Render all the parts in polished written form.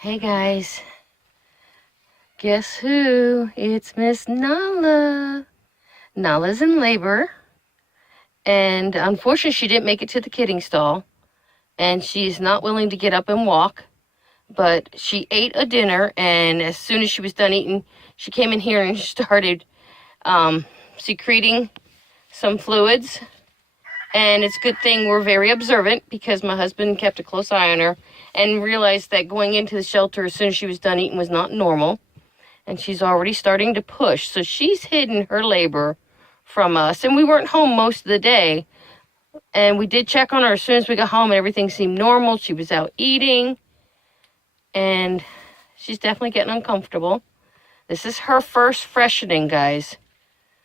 Hey guys, guess who? It's Miss Nala. Nala's in labor, and unfortunately she didn't make it to the kidding stall, and she's not willing to get up and walk, but she ate a dinner, and as soon as she was done eating, she came in here and started secreting some fluids. And it's a good thing we're very observant, because my husband kept a close eye on her and realized that going into the shelter as soon as she was done eating was not normal. And she's already starting to push. So she's hidden her labor from us. And we weren't home most of the day. And we did check on her as soon as we got home, and everything seemed normal. She was out eating. And she's definitely getting uncomfortable. This is her first freshening, guys.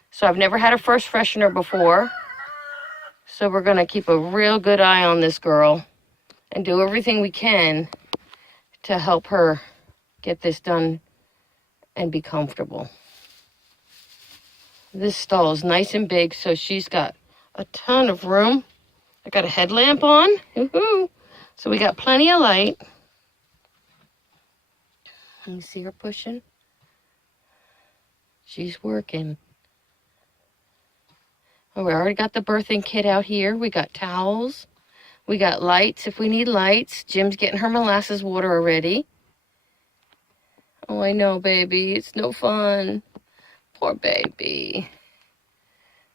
So I've never had a first freshener before. So we're going to keep a real good eye on this girl and do everything we can to help her get this done and be comfortable. This stall is nice and big, so she's got a ton of room. I got a headlamp on. Woohoo! So we got plenty of light. You see her pushing? She's working. Oh, we already got the birthing kit out here. We got towels. We got lights if we need lights. Jim's getting her molasses water already. Oh, I know, baby. It's no fun. Poor baby.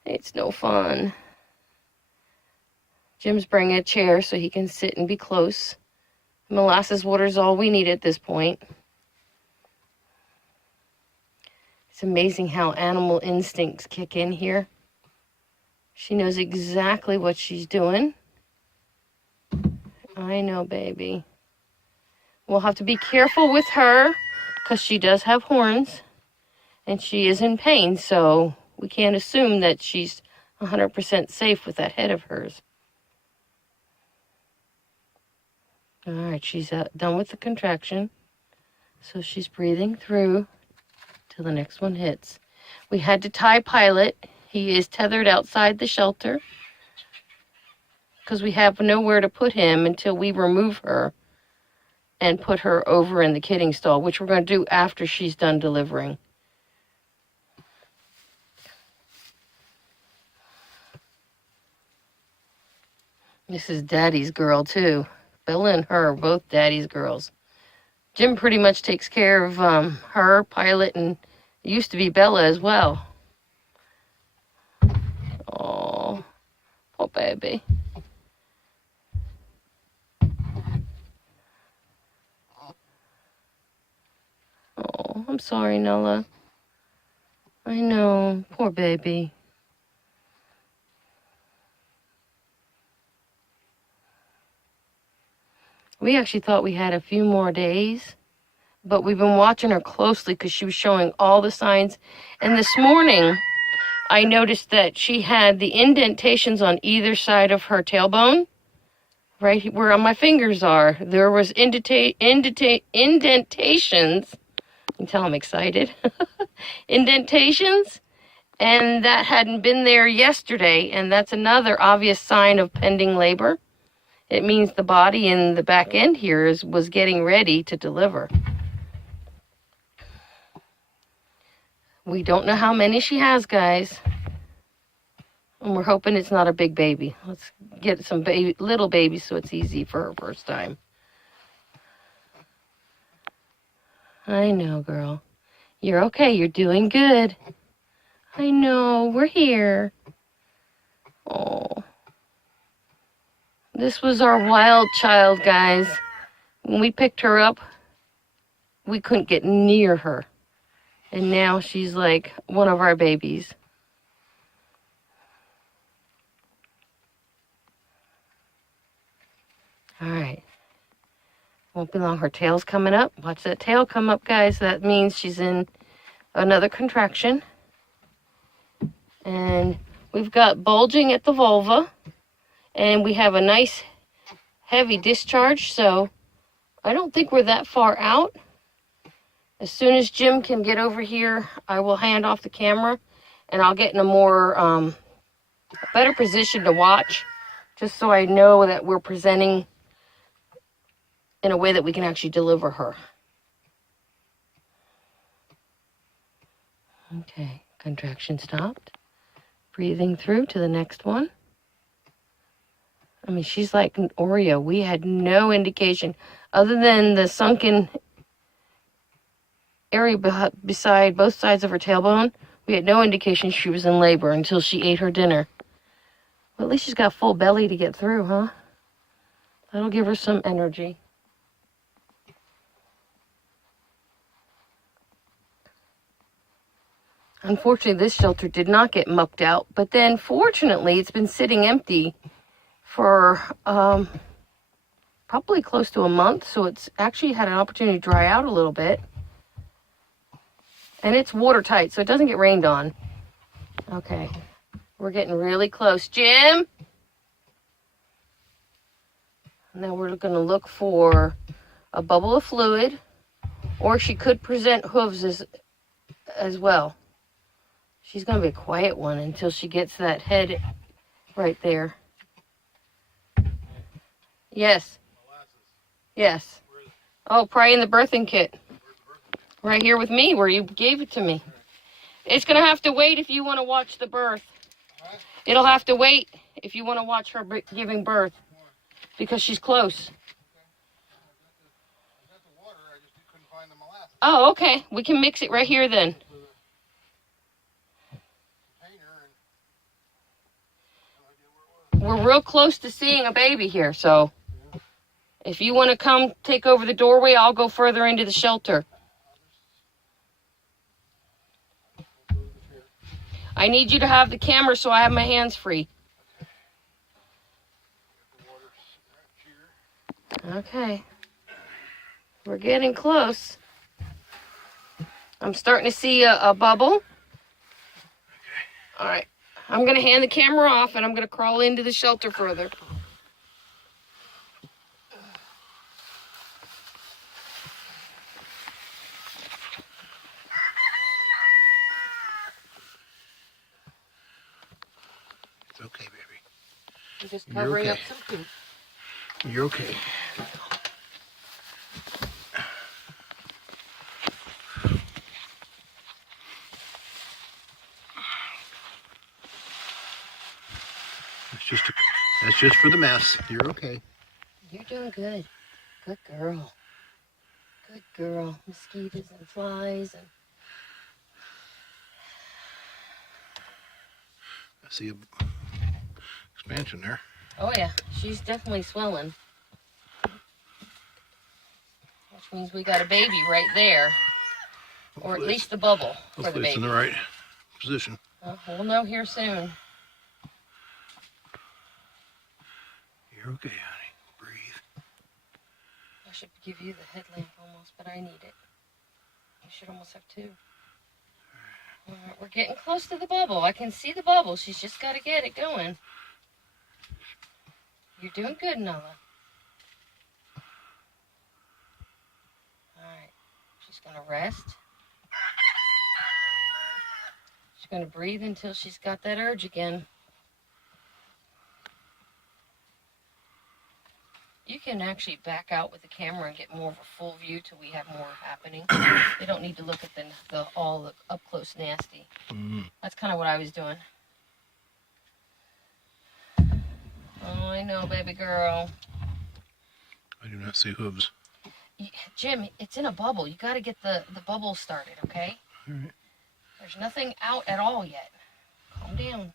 It's no fun. Jim's bringing a chair so he can sit and be close. Molasses water is all we need at this point. It's amazing how animal instincts kick in here. She knows exactly what she's doing. I know, baby. We'll have to be careful with her because she does have horns and she is in pain, so we can't assume that she's 100% safe with that head of hers. All right, she's done with the contraction, so she's breathing through till the next one hits. We had to tie Pilot. He is tethered outside the shelter because we have nowhere to put him until we remove her and put her over in the kidding stall, which we're going to do after she's done delivering. This is Daddy's girl, too. Bella and her are both Daddy's girls. Jim pretty much takes care of her, Pilot, and it used to be Bella as well. Oh, poor baby. Oh, I'm sorry, Nella. I know, poor baby. We actually thought we had a few more days, but we've been watching her closely because she was showing all the signs. And this morning, I noticed that she had the indentations on either side of her tailbone, right where my fingers are. There was indentations. You can tell I'm excited. Indentations, and that hadn't been there yesterday, and that's another obvious sign of pending labor. It means the body in the back end here was getting ready to deliver. We don't know how many she has, guys. And we're hoping it's not a big baby. Let's get some little babies so it's easy for her first time. I know, girl. You're okay. You're doing good. I know. We're here. Oh. This was our wild child, guys. When we picked her up, we couldn't get near her. And now she's like one of our babies. All right. Won't be long. Her tail's coming up. Watch that tail come up, guys. That means she's in another contraction. And we've got bulging at the vulva. And we have a nice heavy discharge. So I don't think we're that far out. As soon as Jim can get over here, I will hand off the camera. And I'll get in a more, better position to watch. Just so I know that we're presenting in a way that we can actually deliver her. Okay, contraction stopped. Breathing through to the next one. I mean, she's like an Oreo. We had no indication other than the sunken area beside both sides of her tailbone. We had no indication she was in labor until she ate her dinner. Well, at least she's got full belly to get through, huh? That'll give her some energy. Unfortunately, this shelter did not get mucked out, but then fortunately, it's been sitting empty for probably close to a month, so it's actually had an opportunity to dry out a little bit. And it's watertight, so it doesn't get rained on. Okay, we're getting really close. Jim? Now we're going to look for a bubble of fluid, or she could present hooves as well. She's going to be a quiet one until she gets that head right there. Yes. Yes. Oh, probably in the birthing kit. Right here with me where you gave it to me. It's going to have to wait if you want to watch the birth. It'll have to wait if you want to watch her giving birth because she's close. Oh, okay. We can mix it right here then. We're real close to seeing a baby here, so if you want to come take over the doorway, I'll go further into the shelter. I need you to have the camera so I have my hands free. Okay. We're getting close. I'm starting to see a bubble. All right. I'm going to hand the camera off and I'm going to crawl into the shelter further. It's okay, baby. I'm just covering up some poop. You're okay. That's just for the mess. You're okay. You're doing good. Good girl. Good girl. Mosquitoes and flies and... I see a expansion there. Oh yeah, she's definitely swelling. Which means we got a baby right there. Or at least the bubble for the baby. It's in the right position. We'll know here soon. You're okay, honey. Breathe. I should give you the headlamp almost, but I need it. You should almost have two. All right, we're getting close to the bubble. I can see the bubble. She's just got to get it going. You're doing good, Nella. All right. She's going to rest. She's going to breathe until she's got that urge again. You can actually back out with the camera and get more of a full view till we have more happening. They don't need to look at all the up close nasty. That's kind of what I was doing. Oh, I know, baby girl. I do not see hooves. Jim, it's in a bubble. You got to get the bubble started, okay? All right. There's nothing out at all yet. Calm down.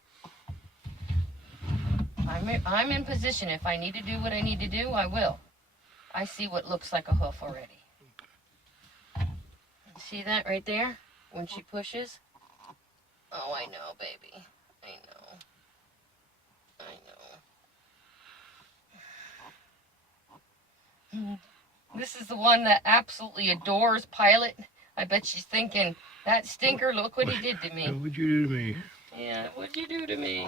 I'm in position. If I need to do what I need to do, I will. I see what looks like a hoof already. See that right there? When she pushes? Oh, I know, baby. I know. This is the one that absolutely adores Pilot. I bet she's thinking, that stinker, look what he did to me. What would you do to me? Yeah, what'd you do to me?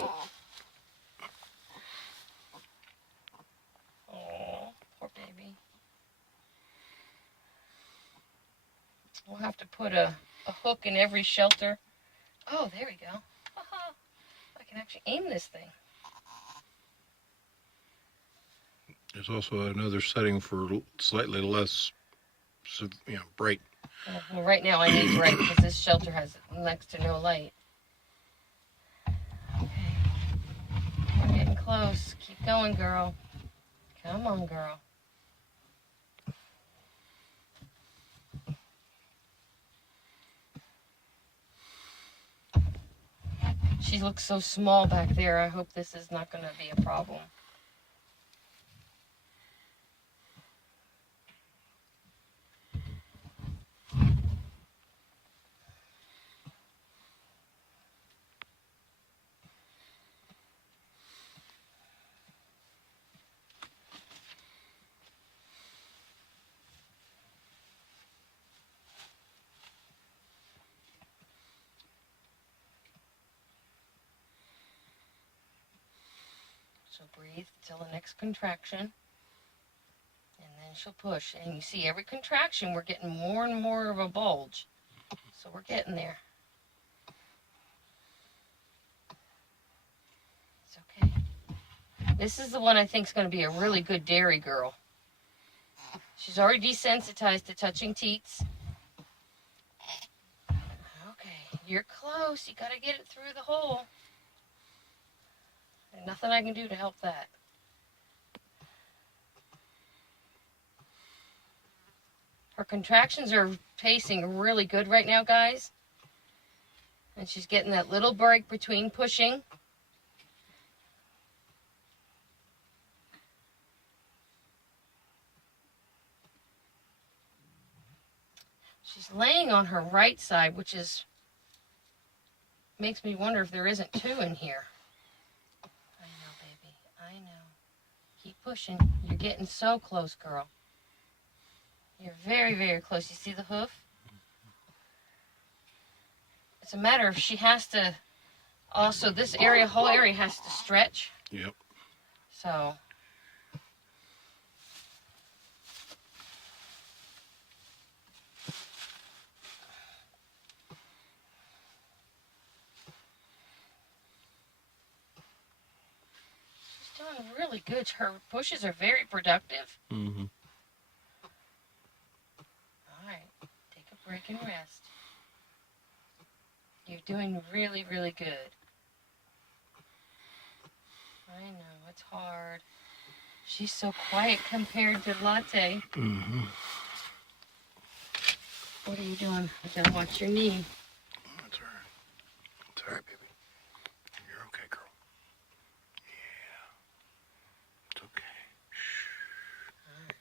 Oh, poor baby. We'll have to put a hook in every shelter. Oh, there we go. I can actually aim this thing. There's also another setting for slightly less, bright. Well, right now I need bright because this shelter has next to no light. Okay. We're getting close. Keep going, girl. Come on, girl. She looks so small back there. I hope this is not going to be a problem. So breathe till the next contraction. And then she'll push. And you see every contraction, we're getting more and more of a bulge. So we're getting there. It's okay. This is the one I think is going to be a really good dairy girl. She's already desensitized to touching teats. Okay, you're close. You got to get it through the hole. There's nothing I can do to help that. Her contractions are pacing really good right now, guys. And she's getting that little break between pushing. She's laying on her right side, which makes me wonder if there isn't two in here. I know, baby. I know. Keep pushing. You're getting so close, girl. You're very, very close. You see the hoof? It's a matter of she has to also, this area, whole area has to stretch. Yep. So. She's doing really good. Her pushes are very productive. Mm-hmm. All right. Take a break and rest. You're doing really, really good. I know, it's hard. She's so quiet compared to Latte. Mm-hmm. What are you doing? You gotta watch your knee. That's all right. It's all right, baby. You're okay, girl. Yeah. It's okay. Shh. All right.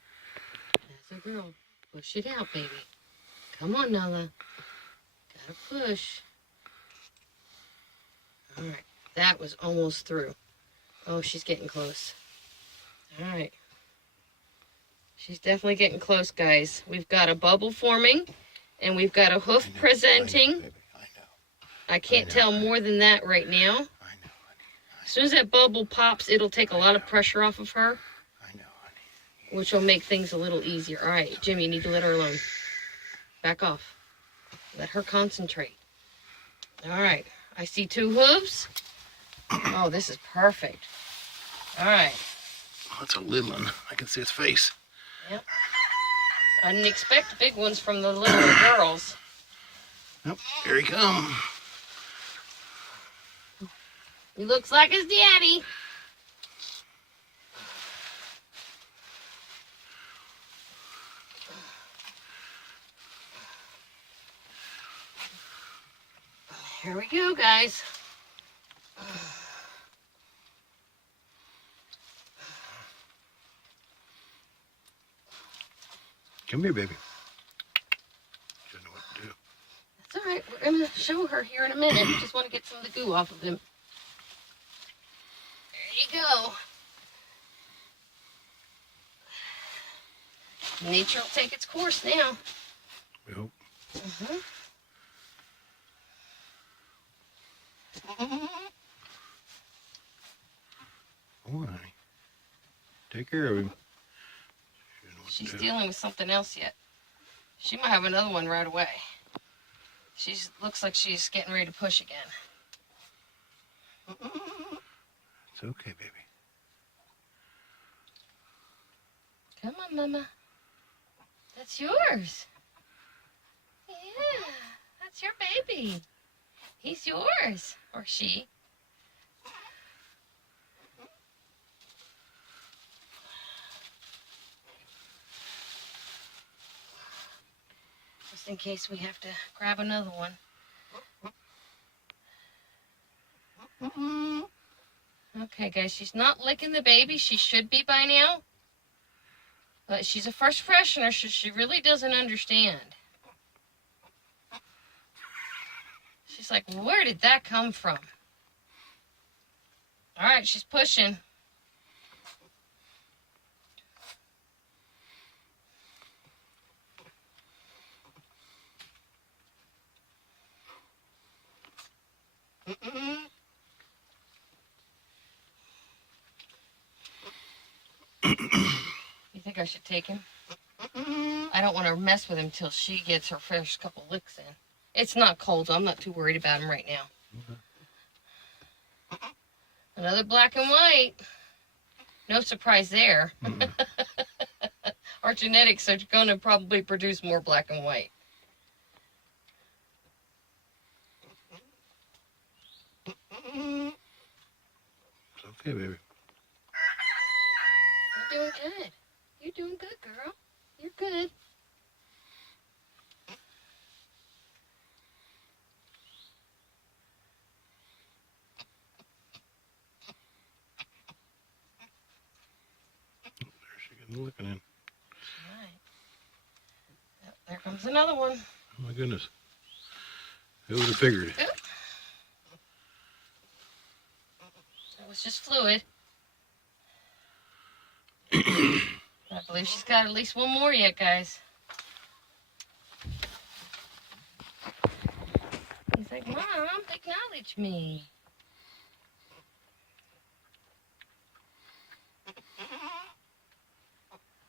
That's a girl. Push it out, baby. Come on, Nala. Gotta push. All right. That was almost through. Oh, she's getting close. All right. She's definitely getting close, guys. We've got a bubble forming, and we've got a hoof presenting. I know, baby. I know. I can't tell more than that right now. I know, honey. As soon as that bubble pops, it'll take a lot of pressure off of her, I know, honey. which will make things a little easier. All right, Jimmy, you need to let her alone. Back off. Let her concentrate. All right. I see two hooves. Oh, this is perfect. All right. Oh, that's a little one. I can see its face. Yep. I didn't expect big ones from the little girls. Yep, here he come. He looks like his daddy. Here we go, guys. Come here, baby. She doesn't know what to do. That's all right. We're going to show her here in a minute. We just want to get some of the goo off of him. There you go. Nature will take its course now. We hope. Mm-hmm. Come on, honey. Take care of him. She doesn't know what She's to do. dealing with something else yet. She might have another one right away. She looks like she's getting ready to push again. It's okay, baby. Come on, Mama. That's yours. Yeah, that's your baby. He's yours. Or she. Just in case we have to grab another one. Okay, guys, she's not licking the baby. She should be by now. But she's a first freshener, so she really doesn't understand. She's like, where did that come from? All right, she's pushing. You think I should take him? I don't want to mess with him till she gets her first couple licks in. It's not cold, so I'm not too worried about him right now. Okay. Another black and white. No surprise there. Our genetics are going to probably produce more black and white. It's okay, baby. You're doing good. You're doing good, girl. You're good. Looking in. All right. Yep, there comes another one. Oh my goodness. Who would have figured it? Oop. That was just fluid. I believe she's got at least one more yet, guys. He's like, Mom, acknowledge me.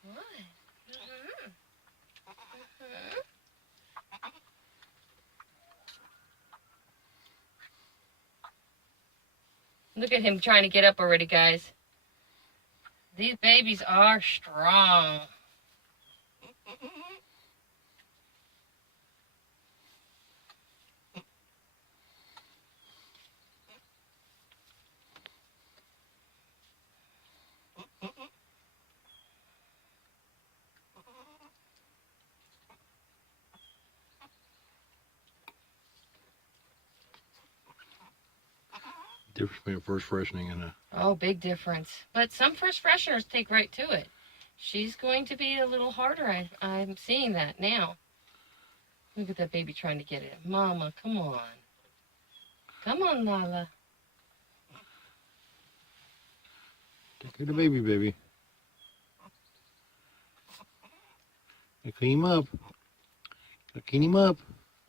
What? Look at him trying to get up already, guys. These babies are strong. Difference between a first freshening and a... Oh, big difference. But some first fresheners take right to it. She's going to be a little harder. I'm seeing that now. Look at that baby trying to get it. Mama, come on. Come on, Lala. Take care of the baby, baby. Clean him up. Clean him up.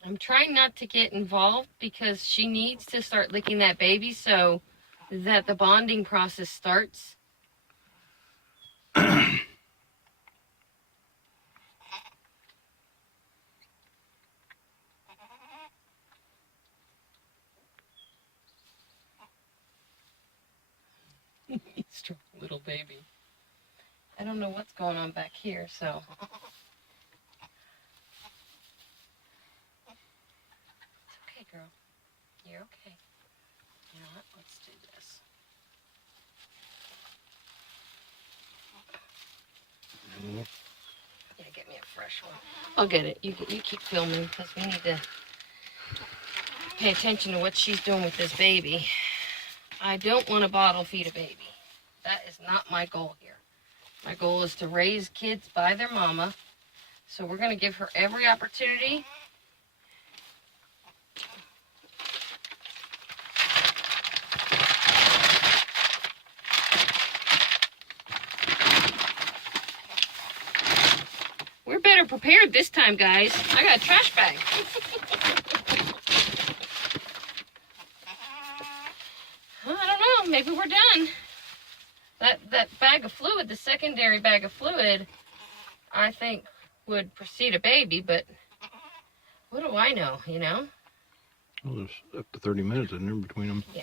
I'm trying not to get involved because she needs to start licking that baby so that the bonding process starts. Strong little baby. I don't know what's going on back here, so... Girl, you're okay. You know what? Let's do this. Yeah, get me a fresh one. I'll get it. You keep filming because we need to pay attention to what she's doing with this baby. I don't want to bottle feed a baby. That is not my goal here. My goal is to raise kids by their mama. So we're going to give her every opportunity. We're better prepared this time, guys. I got a trash bag. Well, I don't know. Maybe we're done. That bag of fluid, the secondary bag of fluid, I think would precede a baby, but what do I know, you know? Well, there's up to 30 minutes in there between them. Yeah.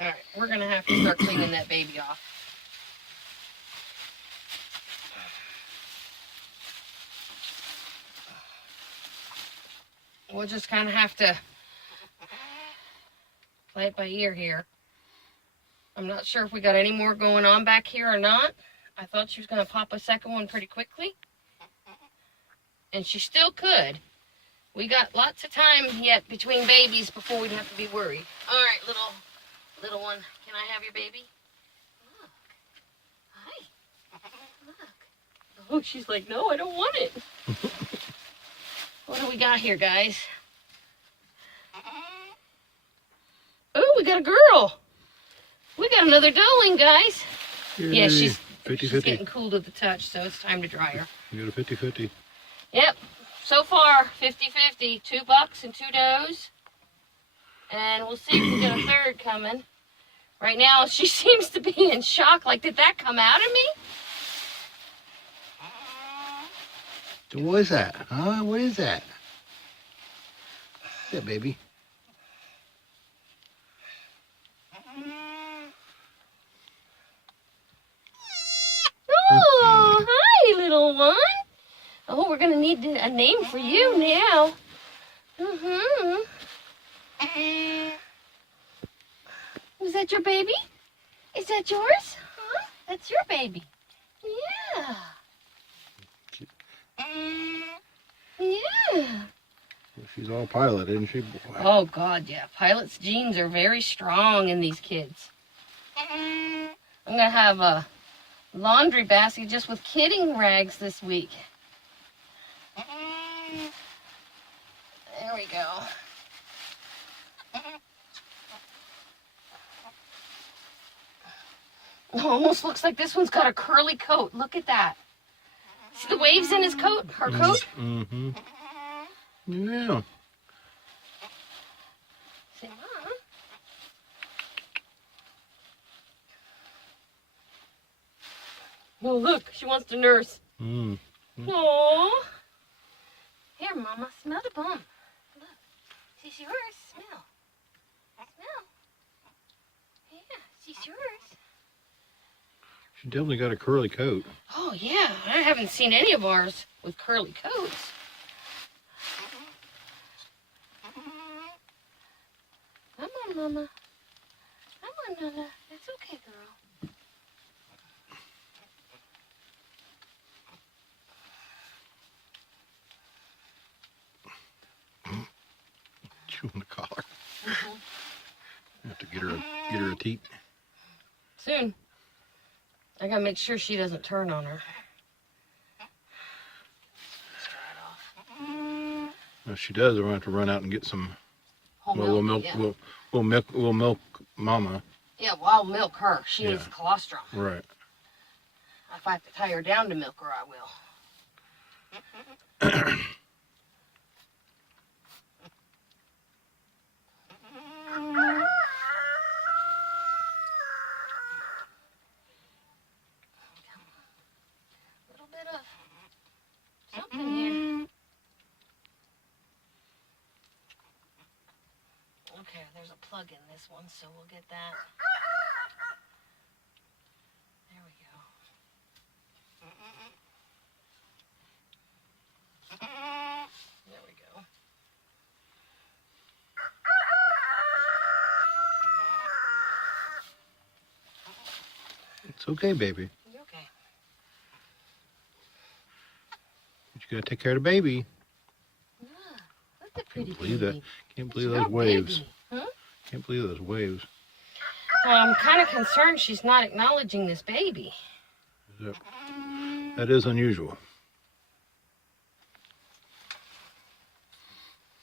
All right, we're gonna have to start cleaning that baby off. We'll just kind of have to play it by ear here. I'm not sure if we got any more going on back here or not. I thought she was gonna pop a second one pretty quickly. And she still could. We got lots of time yet between babies before we'd have to be worried. All right, little one, can I have your baby? Look. Hi. Look. Oh, she's like, no, I don't want it. What do we got here, guys? Oh, we got a girl. We got another doeling, guys. Yay. Yeah, she's 50-50. getting cool to the touch, so it's time to dry her. You got a 50-50. Yep. So far, 50-50. 2 bucks and 2 does. And we'll see if we get a third coming. Right now, she seems to be in shock. Like, did that come out of me? What is that? Huh? What is that? Yeah, baby. Oh, hi, little one. Oh, we're going to need a name for you now. Was that your baby? Is that yours? Huh? That's your baby. Yeah. Yeah. She's all pilot, isn't she? Boy. Oh, God, yeah. Pilot's genes are very strong in these kids. I'm going to have a laundry basket just with kidding rags this week. There we go. It almost looks like this one's got a curly coat. Look at that. See the waves in his coat? Her coat? Mm-hmm. Yeah. Say, Mom. Oh, look. She wants to nurse. Mm. Aww. Here, Mama. Smell the bum. Look. She's yours. Smell. Smell. Yeah, she's yours. She definitely got a curly coat. Oh, yeah. I haven't seen any of ours with curly coats. Come on, Mama. Come on, Nana. It's okay, girl. Chewing the collar. You have to get her a teat. Soon. I gotta make sure she doesn't turn on her. Let's dry it off. If she does, we're going to have to run out and get some. Whole Well, we'll milk. Yeah. We'll milk Mama. Yeah, well, I'll milk her. She needs Yeah. colostrum. Right. If I have to tie her down to milk her, I will. A little bit of something here. Okay, there's a plug in this one, so we'll get that. There we go. There we go. It's okay, baby. You okay? But you got to take care of the baby. Yeah, that's a pretty Can't believe that. baby. Can't She's believe got those a waves. baby. Huh? Can't believe those waves. I'm kind of concerned she's not acknowledging this baby. That is unusual.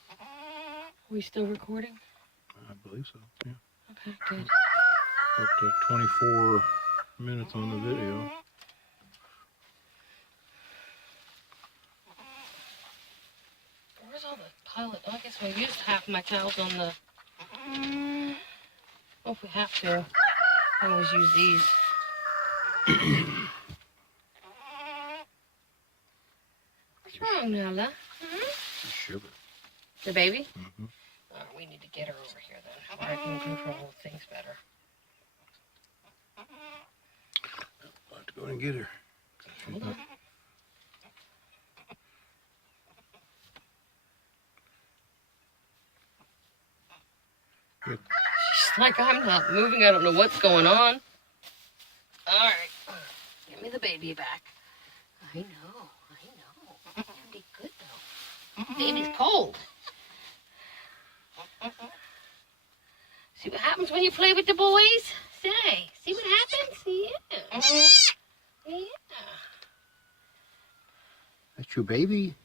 Are we still recording? I believe so. Yeah. Okay, good. Up to 24 minutes on the video. Where's all the pilot? I guess we used half my towels on the... Well, if we have to, I always use these. What's wrong, Nala? Just shiver. The baby? Mm-hmm. We need to get her over here then, where I can control things better. Go and get her. She's not. Good. She's like, I'm not moving. I don't know what's going on. All right. Give me the baby back. I know. You'll be good, though. Baby's cold. See what happens when you play with the boys? Say, see what happens? Yeah. Yeah. That's your baby?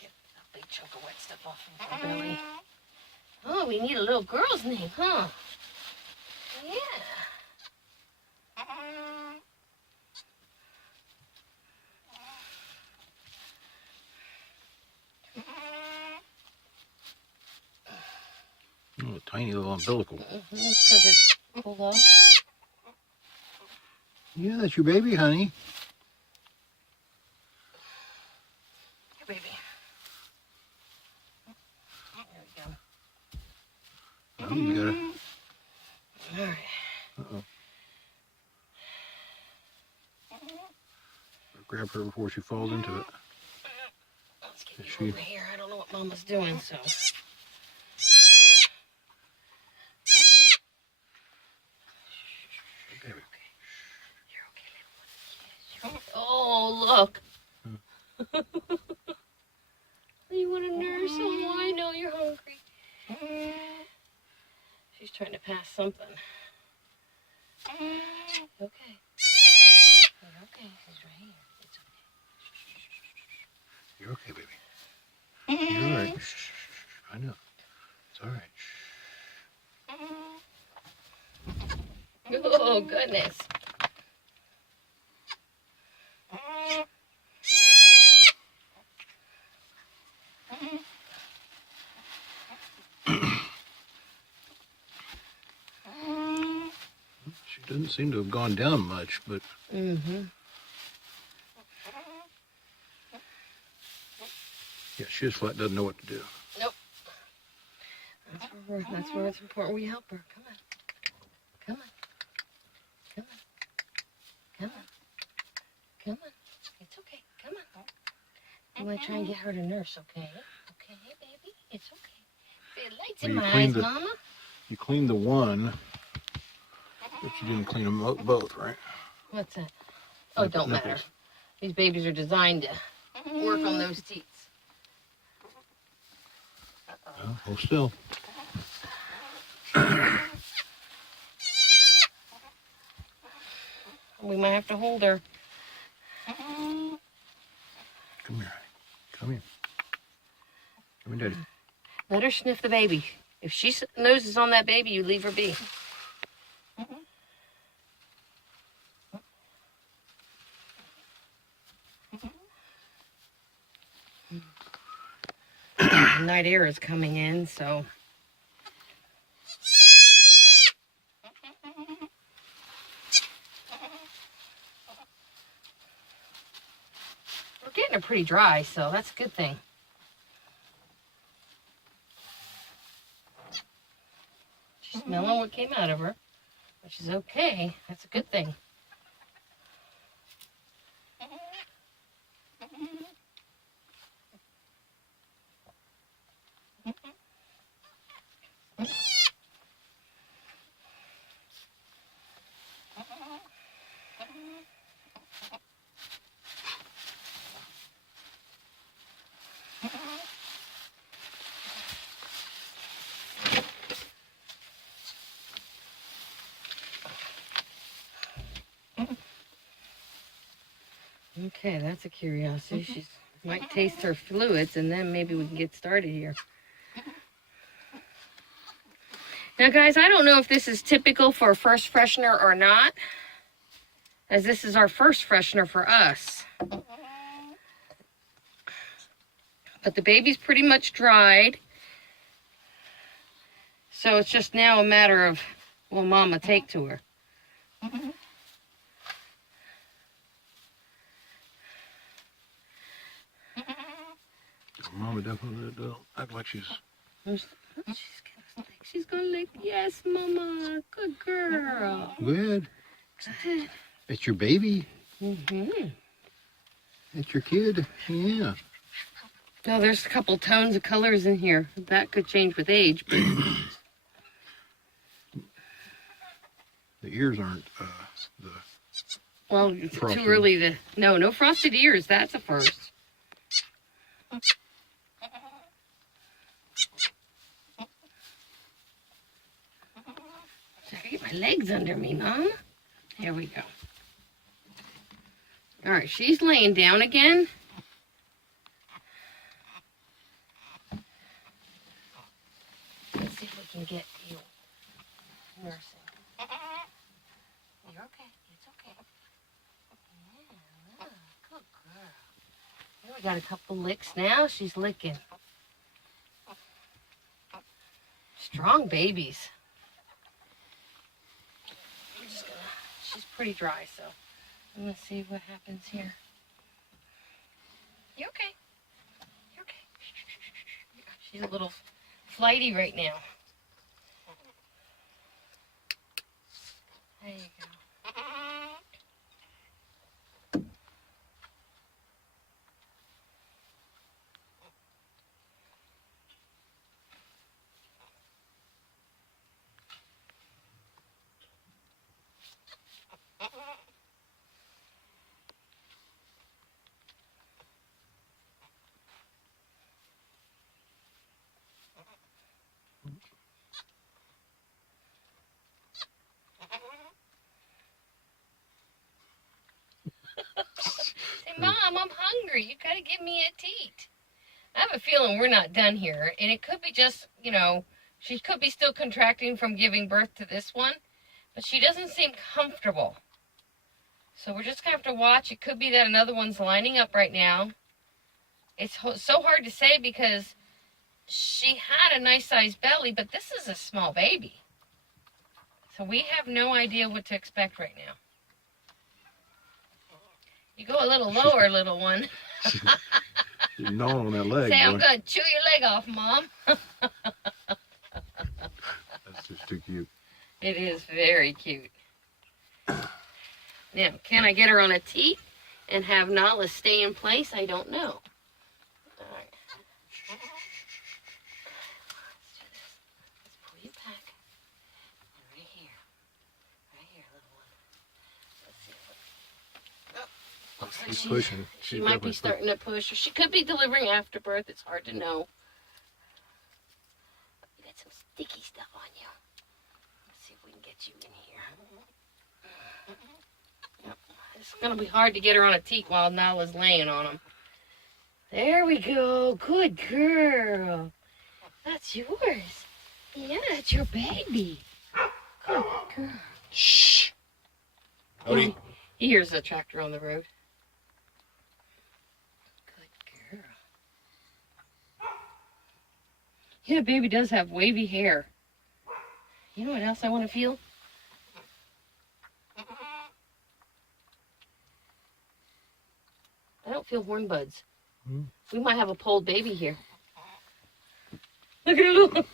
Get a big chunk of wet stuff off of her belly. Oh, we need a little girl's name, huh? Yeah. Oh, a tiny little umbilical. Because it's below. Yeah, that's your baby, honey. Here, baby. There we go. Oh, you gotta. All right. Uh-oh. Grab her before she falls into it. Let's get you over here. I don't know what Mama's doing, so. Baby. You're okay, little one. Yes, oh, look. You want a nurse? Oh, I know you're hungry. She's trying to pass something. Okay. You're okay. She's right here. It's okay. You're okay, baby. You're all right. Shh. I know. It's all right. Oh, goodness. She doesn't seem to have gone down much, but Mm-hmm. yeah, she just flat doesn't know what to do. Nope. That's where it's important we help her. Come on. Come on. Come on. Come on. Come on. It's okay. Come on. I'm going to try and get her to nurse, okay? Okay, baby? It's okay. It lights in my eyes, Mama. You cleaned the one, but you didn't clean them both, right? What's that? Oh, it don't matter. These babies are designed to work on those teats. Hold still. We might have to hold her. Come here, honey. Come here. Come here, Daddy. Let her sniff the baby. If she noses on that baby, you leave her be. Night air is coming in, so. We're getting her pretty dry, so that's a good thing. She's smelling what came out of her, which is okay. That's a good thing. Okay, that's a curiosity. She might taste her fluids, and then maybe we can get started here. Now, guys, I don't know if this is typical for a first freshener or not, as this is our first freshener for us. But the baby's pretty much dried. So it's just now a matter of, will Mama take to her? Mama definitely don't act like she's... She's gonna lick. Yes, Mama. Good girl. Good. Good. It's your baby. Mm-hmm. It's your kid. Yeah. Oh, there's a couple tones of colors in here. That could change with age. But The ears aren't the... well, it's frosted. too early to... No frosted ears. That's a first. So I get my legs under me, Mom. There we go. All right, she's laying down again. Let's see if we can get you nursing. You're okay. It's okay. Yeah, good girl. Here we got a couple licks now. She's licking. Strong babies. I'm just gonna, she's pretty dry, so I'm gonna see what happens here. You okay? You're okay. She's a little flighty right now. There you go. Say, Mom, I'm hungry. You gotta give me a teat. I have a feeling we're not done here, and it could be just, you know, she could be still contracting from giving birth to this one, but she doesn't seem comfortable. So we're just gonna have to watch. It could be that another one's lining up right now. It's so hard to say because she had a nice sized belly, but this is a small baby. So we have no idea what to expect right now. You go a little lower, little one. You're gnawing on that leg, Say, I'm boy. going to chew your leg off, Mom. That's just too cute. It is very cute. Now, can I get her on a teat and have Nala stay in place? I don't know. All right. Let's do this. Let's pull you back. And right here. Right here, little one. Let's see. Looks like She's pushing. she might be starting to push. Or she could be delivering after birth. It's hard to know. You got some sticky stuff on you. Let's see if we can get you in here. Yep. It's going to be hard to get her on a teat while Nala's laying on him. There we go. Good girl. That's yours. Yeah, that's your baby. Good girl. Shh. Cody. He hears the tractor on the road. Good girl. Yeah, baby does have wavy hair. You know what else I want to feel? I don't feel horn buds. Hmm. We might have a polled baby here. Look at her.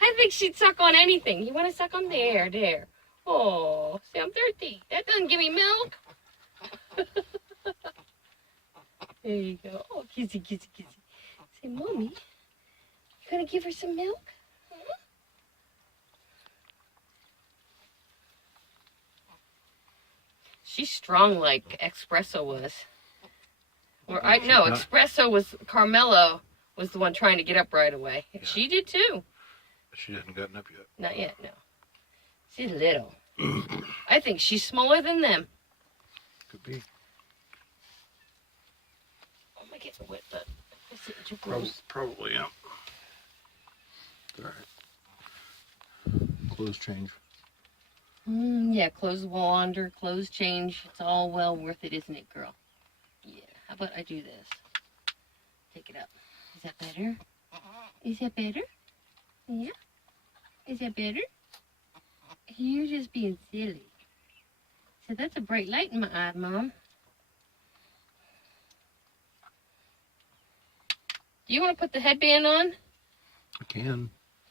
I think she'd suck on anything. You want to suck on there, there. Oh, see, I'm thirsty. That doesn't give me milk. There you go. Oh, kissy, kissy, kissy. Say, Mommy, you gonna give her some milk? Huh? She's strong like Espresso was. Or no, Espresso was, Carmelo was the one trying to get up right away. Yeah. She did too. She hasn't gotten up yet. Not yet, no. She's little. I think she's smaller than them. Could be. Oh, I get wet, but is it too gross? Probably, yeah. All right. Clothes change. Yeah, clothes launder, clothes change. It's all well worth it, isn't it, girl? Yeah. How about I do this? Take it up. Is that better? Is that better? Yeah? Is that better? You're just being silly. So that's a bright light in my eye, Mom. Do you want to put the headband on? I can.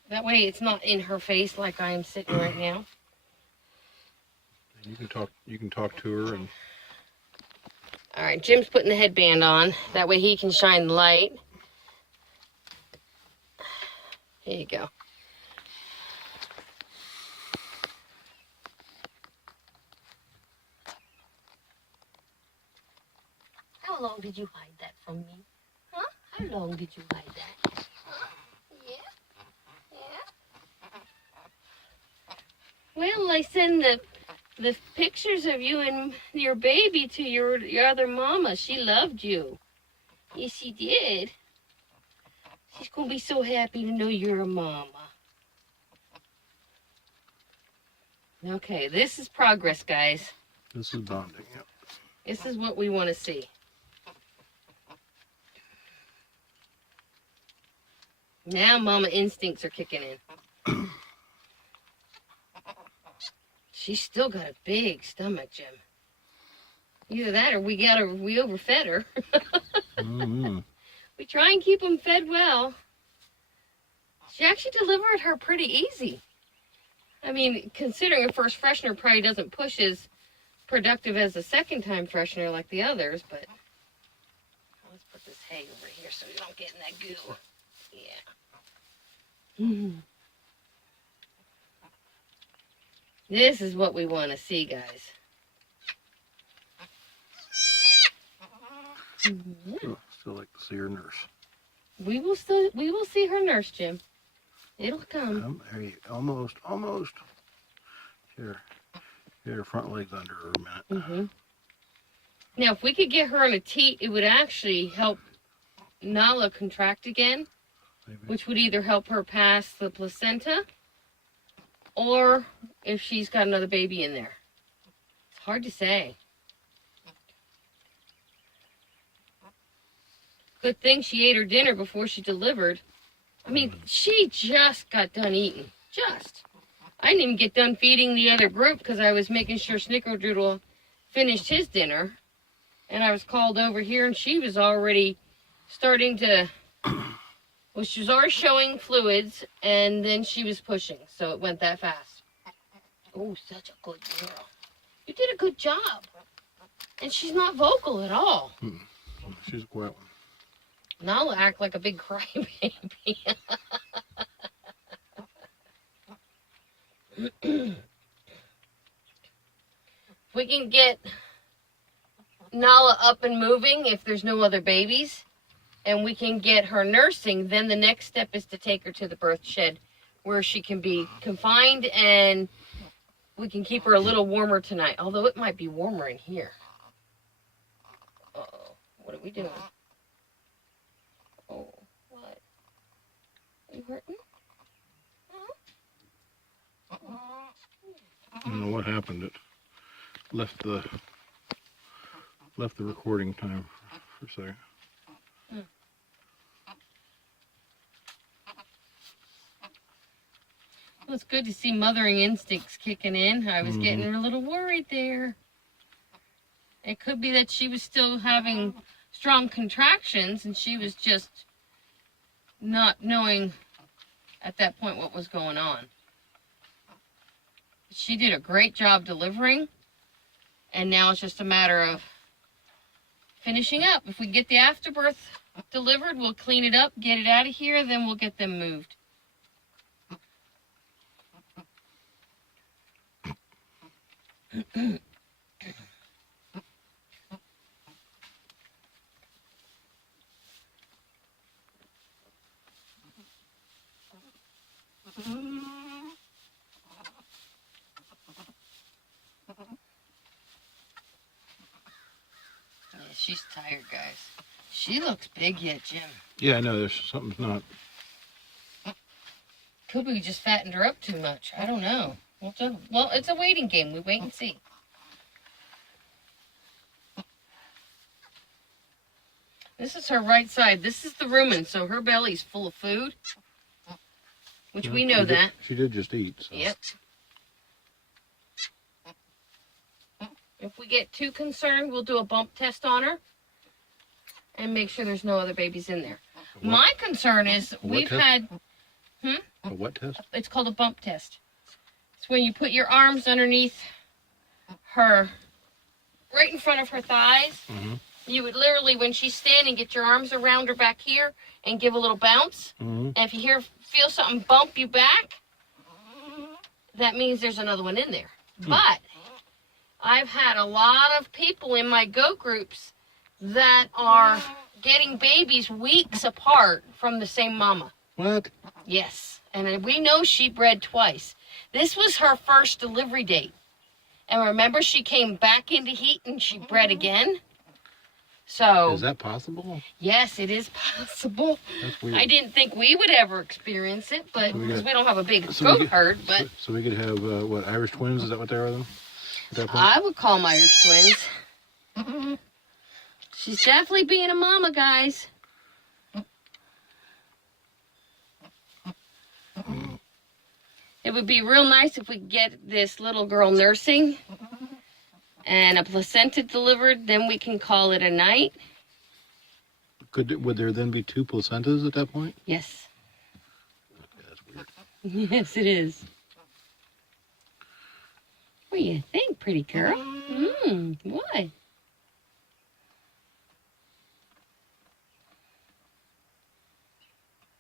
That way it's not in her face like I am sitting right now. You can talk. You can talk to her and. All right, Jim's putting the headband on. That way he can shine the light. Here you go. How long did you hide that from me? Huh? How long did you hide that? Huh? Yeah? Yeah? Well, I send the pictures of you and your baby to your other mama. She loved you. Yes, she did. She's going to be so happy to know you're a mama. Okay, this is progress, guys. This is bonding. Yep. This is what we want to see. Now mama instincts are kicking in. She's still got a big stomach, Jim. Either that or we overfed her. Mm-hmm. We try and keep them fed well. She actually delivered her pretty easy. I mean, considering a first freshener probably doesn't push as productive as a second time freshener like the others, but let's put this hay over here so we don't get in that goo. Yeah. Mm-hmm. This is what we want to see, guys. Mm-hmm. Still like to see her nurse. We will see her nurse, Jim. It'll come. There you almost. Here, her front legs under her a minute. Mm-hmm. Now, if we could get her on a teat, it would actually help Nala contract again, Maybe. which would either help her pass the placenta, or if she's got another baby in there. It's hard to say. Good thing she ate her dinner before she delivered. I mean, she just got done eating. Just. I didn't even get done feeding the other group because I was making sure Snickerdoodle finished his dinner. And I was called over here and she was already starting to... Well, she was already showing fluids and then she was pushing. So it went that fast. Oh, such a good girl. You did a good job. And she's not vocal at all. She's a quiet one. Nala act like a big crybaby. If we can get Nala up and moving, if there's no other babies, and we can get her nursing, then the next step is to take her to the birth shed where she can be confined and we can keep her a little warmer tonight. Although it might be warmer in here. Uh-oh. What are we doing? Oh, what? Are you hurting? I don't know what happened. It left the recording time for a second. Well, it's good to see mothering instincts kicking in. I was getting a little worried there. It could be that she was still having strong contractions and she was just not knowing at that point what was going on. She did a great job delivering, and now it's just a matter of finishing up. If we get the afterbirth delivered, we'll clean it up, get it out of here, then we'll get them moved. Yeah, she's tired, guys. She looks big yet, Jim. Yeah, I know. There's something's not. Could we just fattened her up too much? I don't know. Well, it's a waiting game. We wait and see. This is her right side. This is the rumen, so her belly's full of food. Which we know that. She did just eat. So. Yep. If we get too concerned, we'll do a bump test on her and make sure there's no other babies in there. My concern is we've had... A what test? It's called a bump test. It's when you put your arms underneath her, right in front of her thighs. Mm-hmm. You would literally, when she's standing, get your arms around her back here and give a little bounce. Mm-hmm. And if you feel something bump you back, that means there's another one in there. But I've had a lot of people in my goat groups that are getting babies weeks apart from the same mama. What? Yes. And we know she bred twice. This was her first delivery date. And remember, she came back into heat and she bred again. So... Is that possible? Yes, it is possible. That's weird. I didn't think we would ever experience it, but because we don't have a big goat herd, but... So we could have, what, Irish twins? Is that what they are, then? I would call them Irish twins. She's definitely being a mama, guys. It would be real nice if we could get this little girl nursing and a placenta delivered, then we can call it a night. Would there then be 2 placentas at that point? Yes. Okay, that's weird. Yes, it is. What do you think, pretty girl? What?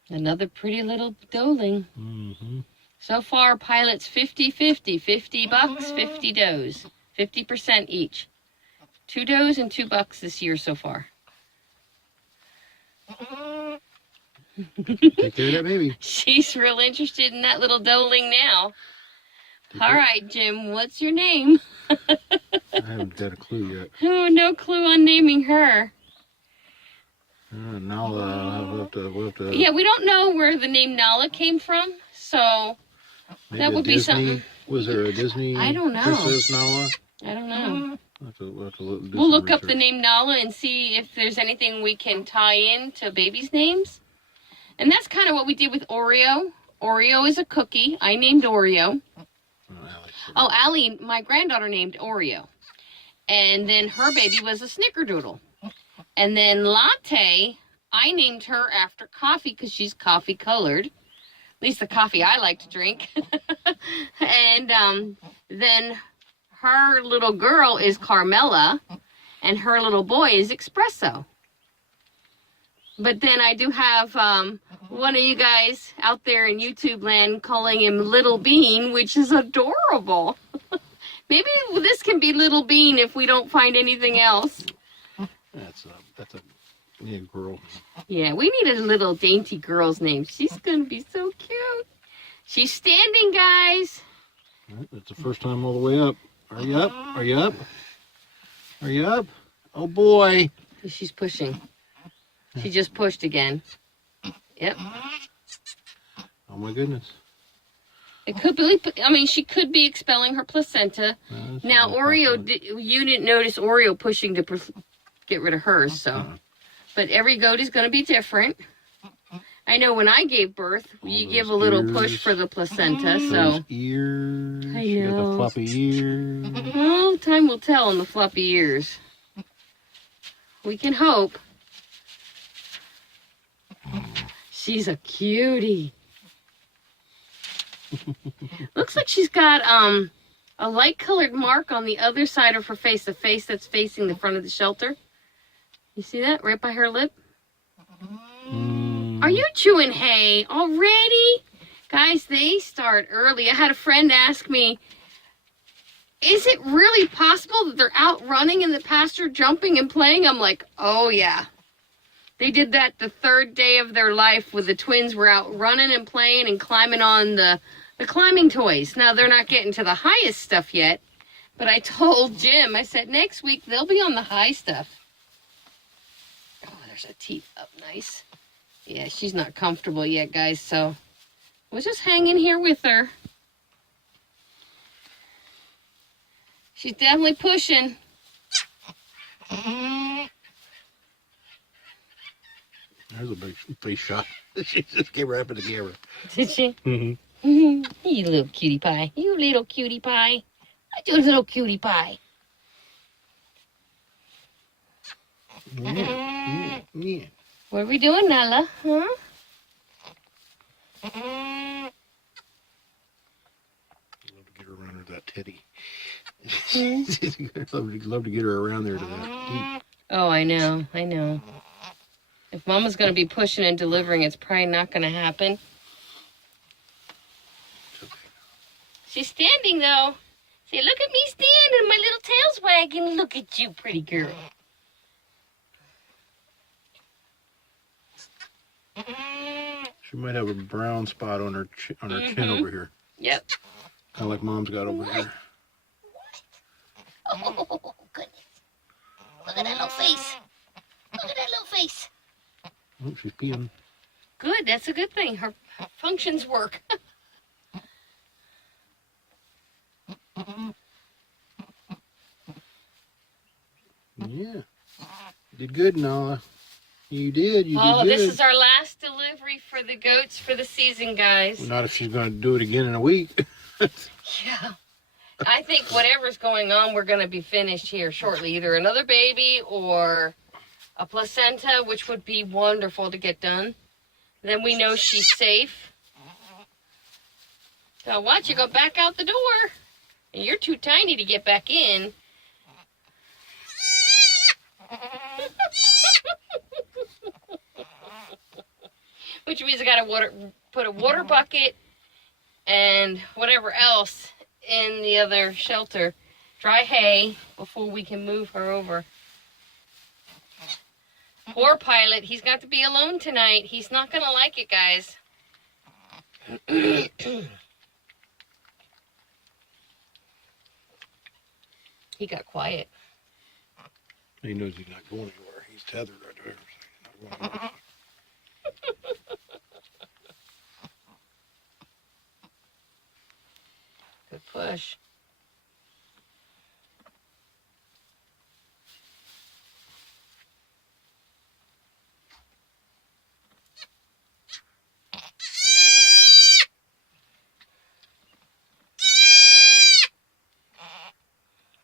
Another pretty little doeling. Mm-hmm. So far, pilots 50-50, 50 bucks, 50 does. 50% each. 2 does and 2 bucks this year so far. Take care of that baby. She's real interested in that little doeling now. All right, Jim, what's your name? I haven't got a clue yet. Oh, no clue on naming her. Nala, we'll have to... Yeah, we don't know where the name Nala came from, so that would be something. Was there a Disney I don't know. Princess Nala? I don't know. We'll look up the name Nala and see if there's anything we can tie in to babies' names. And that's kind of what we did with Oreo. Oreo is a cookie. I named Oreo. Oh, Allie, my granddaughter, named Oreo. And then her baby was a snickerdoodle. And then Latte, I named her after coffee because she's coffee colored. At least the coffee I like to drink. And then her little girl is Carmela, and her little boy is Espresso. But then I do have one of you guys out there in YouTube land calling him Little Bean, which is adorable. Maybe this can be Little Bean if we don't find anything else. That's a girl. Yeah, we need a little dainty girl's name. She's going to be so cute. She's standing, guys. All right, that's the first time all the way up. Are you up? Are you up? Are you up? Oh, boy. She's pushing. She just pushed again. Yep. Oh, my goodness. It could be, I mean, she could be expelling her placenta. Now, Oreo, you didn't notice Oreo pushing to get rid of hers, so. But every goat is going to be different. I know when I gave birth, you give a little push for the placenta, so. Those ears. I You got know. the floppy ears. Well, time will tell on the floppy ears. We can hope. She's a cutie. Looks like she's got a light colored mark on the other side of her face, the face that's facing the front of the shelter. You see that right by her lip? Are you chewing hay already? Guys, they start early. I had a friend ask me, is it really possible that they're out running in the pasture, jumping and playing? I'm like, oh yeah. They did that the 3rd day of their life with the twins were out running and playing and climbing on the climbing toys. Now, they're not getting to the highest stuff yet, but I told Jim, I said, next week they'll be on the high stuff. Oh, there's a teeth up nice. Yeah, she's not comfortable yet, guys, so we'll just hang in here with her. She's definitely pushing. There's a big face shot. She just came right up in the camera. Did she? Mm-hmm. You little cutie pie. You little cutie pie. You little cutie pie. Yeah. What are we doing, Nala? Huh? Love to get her around her that teddy. love to get her around there to that deep. Oh, I know. I know. If Mama's going to be pushing and delivering, it's probably not going to happen. She's standing, though. Say, look at me standing. My little tail's wagging. Look at you, pretty girl. She might have a brown spot on her chin over here. Yep. Kind of like Mom's got over here. Oh, goodness. Look at that little face. Look at that little face. Oh, she's peeing. Good. That's a good thing. Her functions work. Yeah. Did good, Nala. You did. You did Oh, good. this is our last delivery for the goats for the season, guys. Not if she's going to do it again in a week. Yeah. I think whatever's going on, we're going to be finished here shortly. Either another baby or a placenta, which would be wonderful to get done. Then we know she's safe. So watch, you go back out the door. And you're too tiny to get back in. Which means I got to put a water bucket and whatever else in the other shelter. Dry hay before we can move her over. Poor Pilot, he's got to be alone tonight. He's not going to like it, guys. He got quiet. He knows he's not going anywhere. He's tethered right there. So he's not going anywhere. Good push.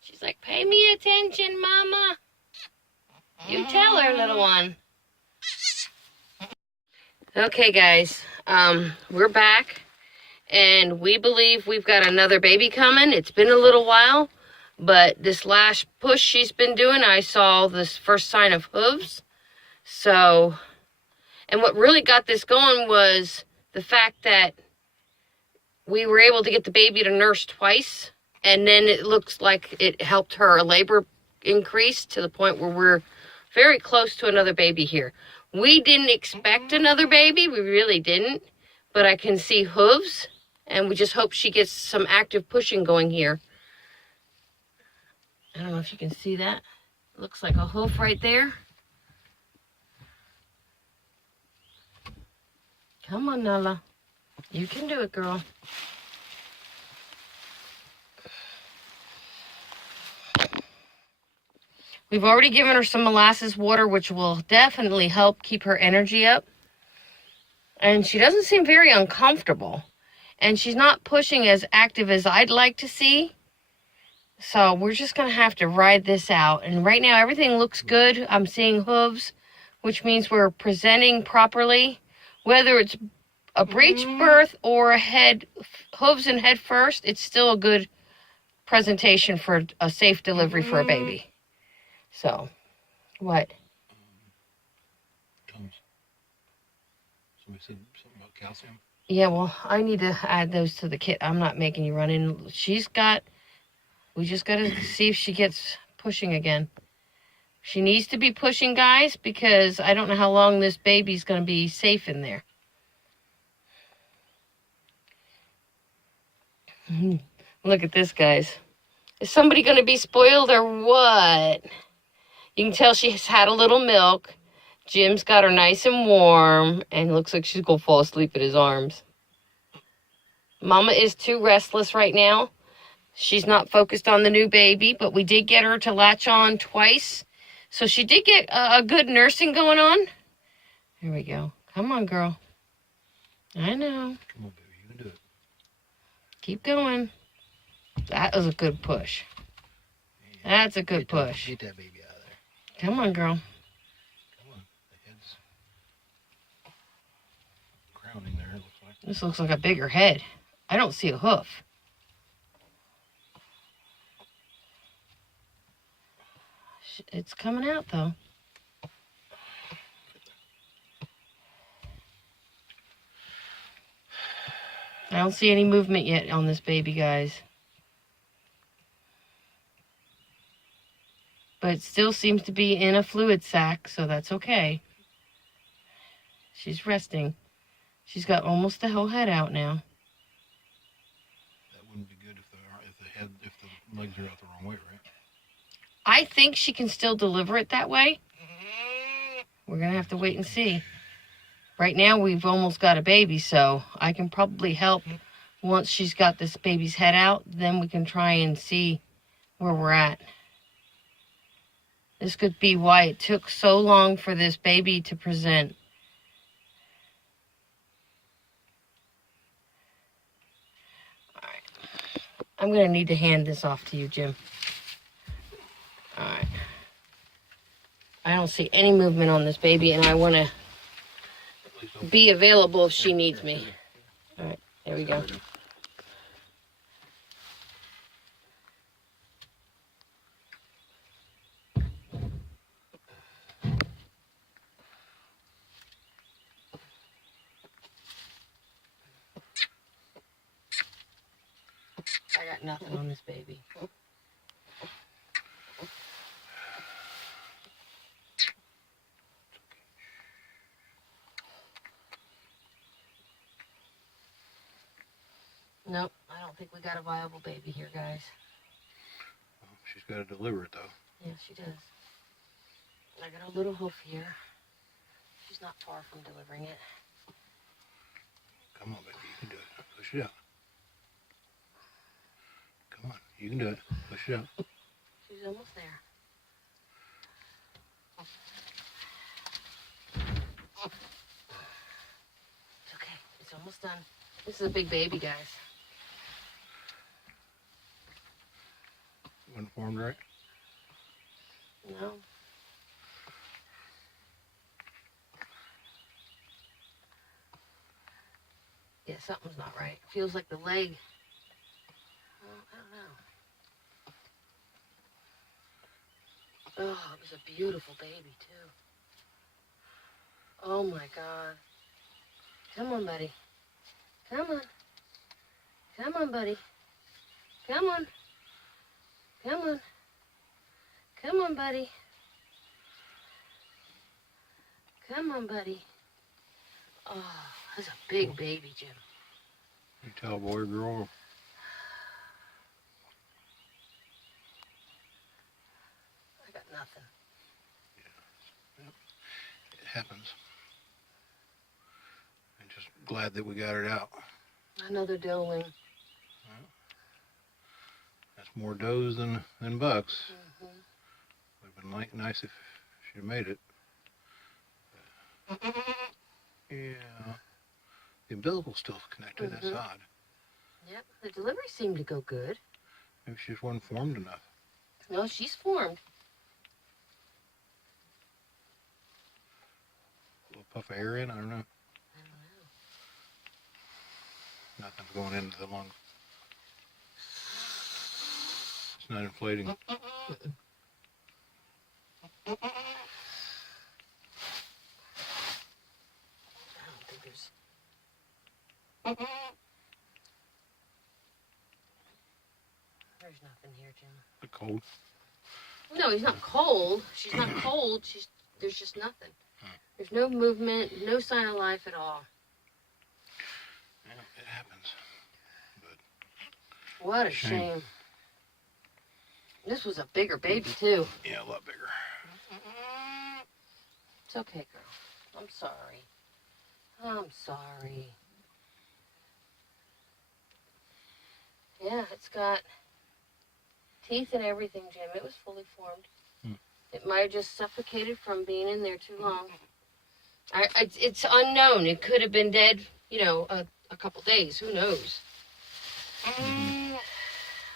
She's like, pay me attention, Mama. You tell her, little one. Okay, guys, we're back, and we believe we've got another baby coming. It's been a little while, but this last push she's been doing, I saw this first sign of hooves. So, and what really got this going was the fact that we were able to get the baby to nurse twice, and then it looks like it helped her labor increase to the point where we're very close to another baby here. We didn't expect another baby. We really didn't. But I can see hooves, and we just hope she gets some active pushing going here. I don't know if you can see that. Looks like a hoof right there. Come on, Nala. You can do it, girl. We've already given her some molasses water, which will definitely help keep her energy up. And she doesn't seem very uncomfortable. And she's not pushing as active as I'd like to see. So we're just going to have to ride this out. And right now, everything looks good. I'm seeing hooves, which means we're presenting properly. Whether it's a breech birth or a head, hooves and head first, it's still a good presentation for a safe delivery for a baby. So, what? Somebody said something about calcium. Yeah, well, I need to add those to the kit. I'm not making you run in. We just got to see if she gets pushing again. She needs to be pushing, guys, because I don't know how long this baby's going to be safe in there. Look at this, guys. Is somebody going to be spoiled or what? You can tell she's had a little milk. Jim's got her nice and warm, and looks like she's going to fall asleep in his arms. Mama is too restless right now. She's not focused on the new baby, but we did get her to latch on twice. So she did get a good nursing going on. Here we go. Come on, girl. I know. Come on, baby. You can do it. Keep going. That was a good push. Yeah. That's a good push. Get that baby out of there. Come on, girl. Come on. The head's crowning there, it looks like. This looks like a bigger head. I don't see a hoof. It's coming out, though. I don't see any movement yet on this baby, guys. But it still seems to be in a fluid sac, so that's okay. She's resting. She's got almost the whole head out now. That wouldn't be good if the legs are out the wrong way, right? I think she can still deliver it that way. We're going to have to wait and see. Right now, we've almost got a baby, so I can probably help once she's got this baby's head out. Then we can try and see where we're at. This could be why it took so long for this baby to present. All right. I'm going to need to hand this off to you, Jim. All right. I don't see any movement on this baby, and I want to be available if she needs me. All right, there we go. I got nothing on this baby. Nope, I don't think we got a viable baby here, guys. Well, she's got to deliver it, though. Yeah, she does. I got a little hoof here. She's not far from delivering it. Come on, baby. You can do it. Push it out. Come on. You can do it. Push it out. She's almost there. It's okay. It's almost done. This is a big baby, guys. Wasn't formed right? No. Yeah, something's not right. Feels like the leg. Oh, I don't know. Oh, it was a beautiful baby, too. Oh, my God. Come on, buddy. Come on. Come on, buddy. Come on. Come on. Come on, buddy. Come on, buddy. Oh, that's a big baby, Jim. You tell a boy or girl. I got nothing. Yeah. Yep. It happens. I'm just glad that we got it out. Another doeling. Well, that's more does than bucks. Mm-hmm. Would have been nice if she'd made it. Yeah. The umbilical's still connected. Mm-hmm. That's odd. Yep, the delivery seemed to go good. Maybe she just wasn't formed enough. No, she's formed. A little puff of air in. I don't know. I don't know. Nothing's going into the lungs. It's not inflating. I don't think there's... There's nothing here, Jim. The cold. No, he's not cold. She's not cold. There's just nothing. There's no movement, no sign of life at all. Yeah, it happens. But What a shame. This was a bigger baby, too. yeah, a lot bigger. It's okay, girl. I'm sorry. I'm sorry. Yeah, it's got teeth and everything, Jim. It was fully formed. It might have just suffocated from being in there too long. It's unknown. It could have been dead, you know, a couple days. Who knows? All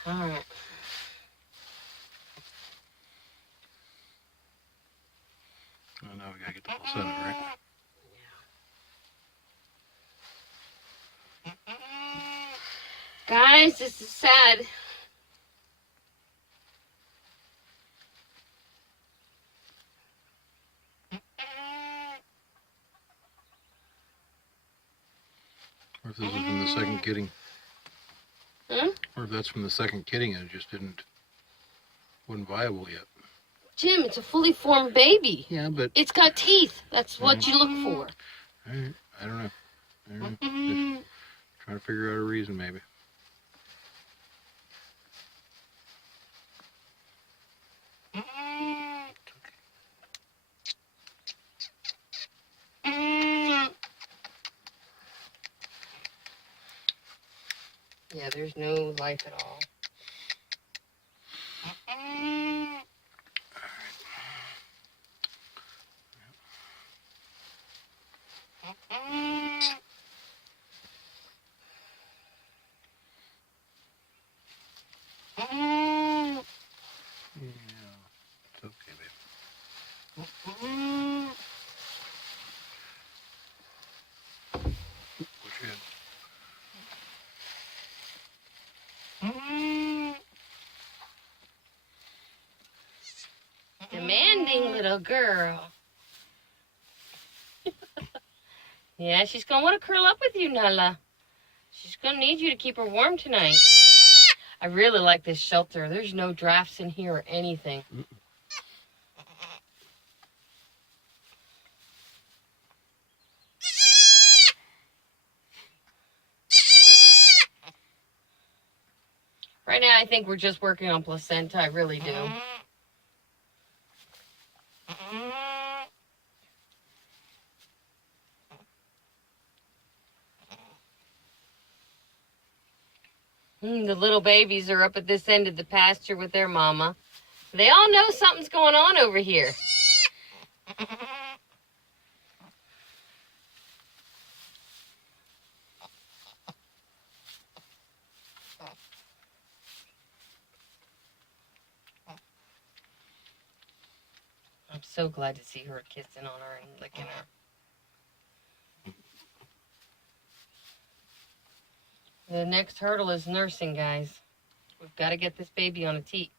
right. Oh, now we gotta get the placenta, right? Guys, this is sad. Or if this is from the second kidding. Hmm? Or if that's from the second kidding and it just wasn't viable yet. Jim, it's a fully formed baby. Yeah, but... It's got teeth. That's what you look for. All right, I don't know. Just trying to figure out a reason, maybe. Yeah, there's no life at all. Yeah, it's okay, babe. Push your head. Demanding little girl. Yeah, she's gonna want to curl up with you, Nala. She's gonna need you to keep her warm tonight. I really like this shelter. There's no drafts in here or anything. Right now, I think we're just working on placenta. I really do. The little babies are up at this end of the pasture with their mama. They all know something's going on over here. I'm so glad to see her kissing on her and licking her. The next hurdle is nursing, guys. We've got to get this baby on a teat.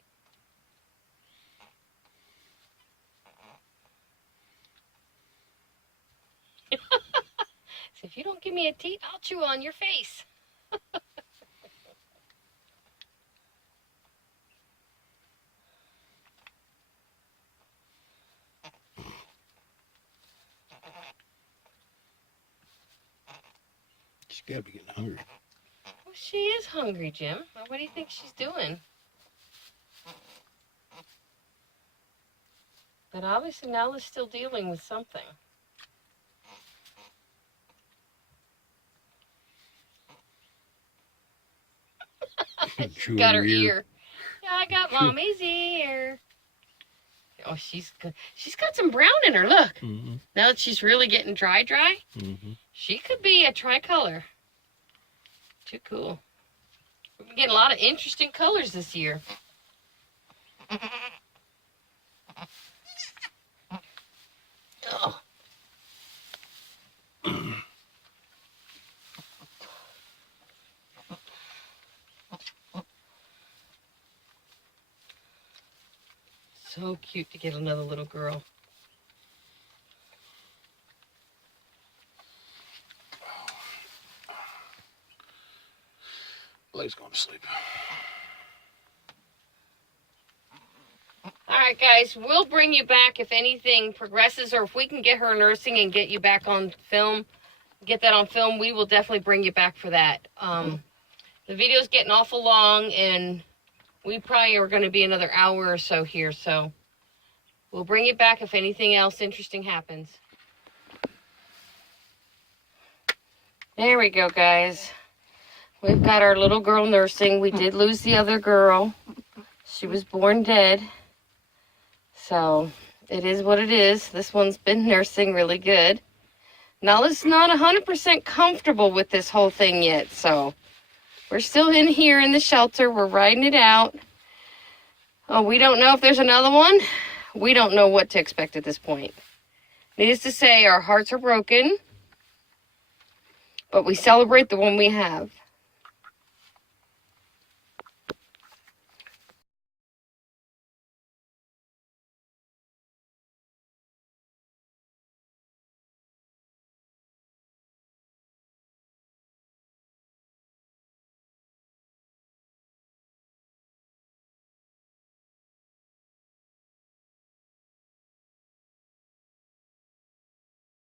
So if you don't give me a teat, I'll chew on your face. She's gotta be getting hungry. Well, she is hungry, Jim. What do you think she's doing? But obviously Nala's still dealing with something. She's got her ear. Yeah, I got Mommy's ear. Oh, she's good. She's got some brown in her. Look. Mm-hmm. Now that she's really getting dry, Mm-hmm. she could be a tricolor. Too cool. We've been getting a lot of interesting colors this year. Oh. So cute to get another little girl. Blake's going to sleep. All right, guys, we'll bring you back if anything progresses or if we can get her nursing and get you back on film, get that on film, we will definitely bring you back for that. The video's getting awful long, and we probably are going to be another hour or so here, so we'll bring you back if anything else interesting happens. There we go, guys. We've got our little girl nursing. We did lose the other girl. She was born dead. So it is what it is. This one's been nursing really good. Nala's not 100% comfortable with this whole thing yet, so we're still in here in the shelter. We're riding it out. Oh, we don't know if there's another one. We don't know what to expect at this point. Needless to say, our hearts are broken, but we celebrate the one we have.